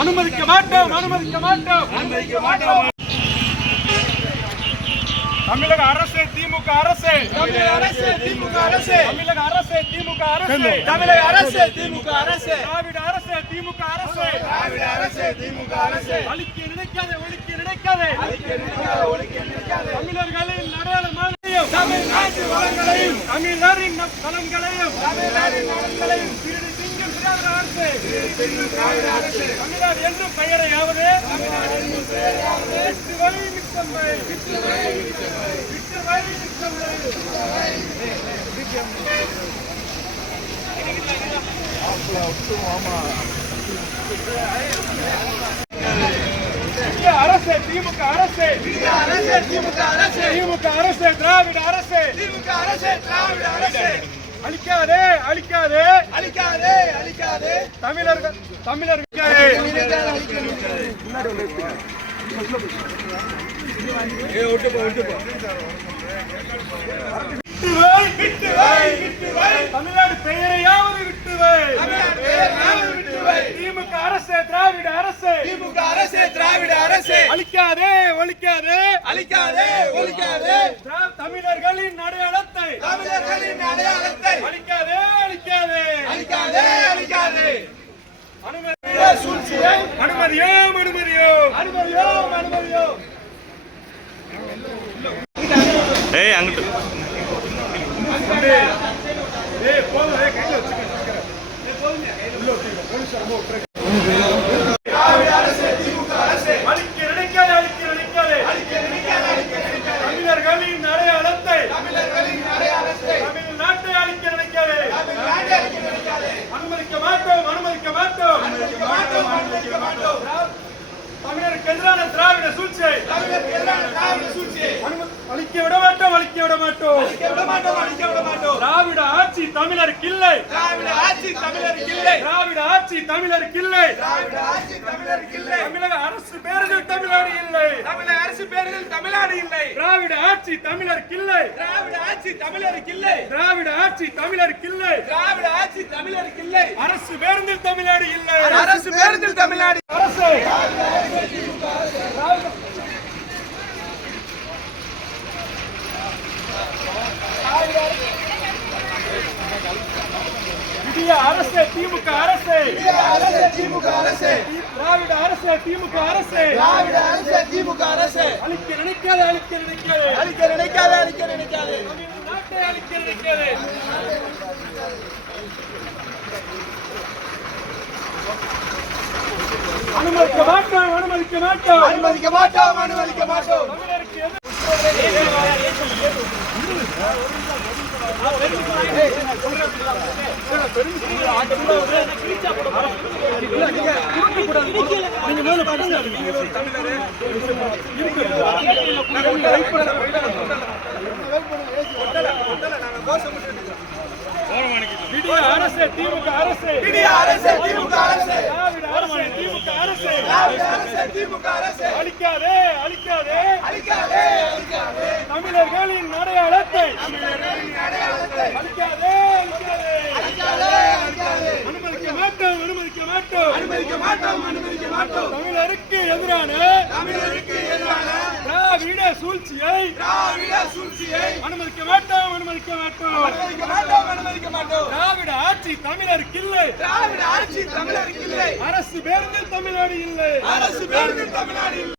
அனுமதிக்க மாட்டோம் அனுமதிக்க மாட்டோம். அனுமதிக்க மாட்டோம். தமிழக அரசு திமுக அரசு. தமிழக அரசு திமுக அரசு. தமிழக அரசு திமுக அரசு. தமிழக அரசு திமுக அரசு. திராவிட அரசு திமுக அரசு. திராவிட அரசு திமுக அரசு. அழிக்க நினைக்காதே ஒழிக்க நினைக்காதே. அழிக்க நினைக்காதே ஒழிக்க நினைக்காதே. தமிழர்களின் அடையாளமானையும் தமிழ்நாட்டு வளங்களையும். தமிழரின் நலன்களையும். தமிழரின் நலன்களையும். அரசு திராவிட என்றும் தமிழ்நாடு என்றும் பெயரையாவது விட்டு மிச்சம் விட்டு மிச்சம் அரசு திமுக அரசு அரசு திமுக அரசு திமுக அரசு திராவிட அரசு திமுக அரசு திராவிட அரசு. அழிக்காதே அழிக்காதே. தமிழர்கள் தமிழர்கள். தமிழ்நாடு பெயரையாவது. திமுக அரசு திராவிட அரசு. திமுக அரசு திராவிட அரசு. அழிக்காதே ஒழிக்காதே. அழிக்காதே ஒழிக்காதே. தமிழர்களின் அடையாளத்தை. தமிழர்களின் அடையாளத்தை. அழிக்காதே அழிக்காதே. அழிக்காதே. அனுமதியோம் அனுமதியோம். அனுமதியோம் அனுமதியோம் ஏய் அங்கிட்டு. ஏய் போதும் கையில வச்சுக்க. போலீஸ் ரொம்ப விட்டுருங்க. அழிக்க நினைக்காதே, அழிக்க நினைக்காதே. தமிழர்களின் அடையாளத்தை தமிழ்நாட்டை அழிக்க நினைக்காதே. அனுமதிக்க மாட்டோம் அனுமதிக்க மாட்டோம் திரா- தமிழருக்கு எதிரான திராவிட சூழ்ச்சியை அனுமதி- அழிக்க விட மாட்டோம் அழிக்க விட மாட்டோம் விட மாட்டோம் அழிக்க விட மாட்டோம் திராவிட ஆட்சி தமிழருக்கு இல்லை. திராவிட ஆட்சி தமிழருக்கு இல்லை. திராவிட ஆட்சி தமிழருக்கு இல்லை திராவிட ஆட்சி தமிழருக்கு இல்லை தமிழக அரசு பேரில் தமிழ்நாடு இல்லை. தமிழக அரசு பேரில் தமிழ்நாடு இல்லை திராவிட ஆட்சி தமிழருக்கு இல்லை. திராவிட ஆட்சி தமிழருக்கு இல்லை. திராவிட ஆட்சி தமிழருக்கு இல்லை திராவிட ஆட்சி தமிழருக்கு இல்லை அரசு பேருந்தில் தமிழ்நாடு இல்லை. அரசு பேருந்தில் தமிழ்நாடு அரசு இந்திய அரசு திமுக அரசு. அரசு திமுக அரசு திராவிட அரசு திமுக அரசு. திராவிட அரசு திமுக அரசு அழிக்க நினைக்காத அழிக்க நினைக்காது. அழிக்க நினைக்காதே அழிக்க நினைக்காதே. நாட்டை அழிக்க நினைக்காது அனுமதிக்க மாட்டோம் அனுமதிக்க மாட்டோம். அனுமதிக்க மாட்டோம் அனுமதிக்க மாட்டோம். தமிழருக்கு இந்திய அரசு திமுக அரசு அரசு திமுக அரசு திமுக அரசு திமுக அரசு அழிக்காதே அழிக்காதே. அழிக்காதே. தமிழர்களின் அடையாளத்தை. அனுமதிக்க மாட்டோம் அனுமதிக்க மாட்டோம். அனுமதிக்க மாட்டோம் அனுமதிக்க மாட்டோம். தமிழருக்கு எதிரான தமிழருக்கு எதிரான திராவிட சூழ்ச்சியை திராவிட சூழ்ச்சியை அனுமதிக்க மாட்டோம் அனுமதிக்க மாட்டோம். அனுமதிக்க மாட்டோம் அனுமதிக்க மாட்டோம். திராவிட ஆட்சி தமிழருக்கு இல்லை. திராவிட ஆட்சி தமிழருக்கு இல்லை. அரசு பேருந்தில் தமிழ்நாடு இல்லை. அரசு பேருந்தில் தமிழ்நாடு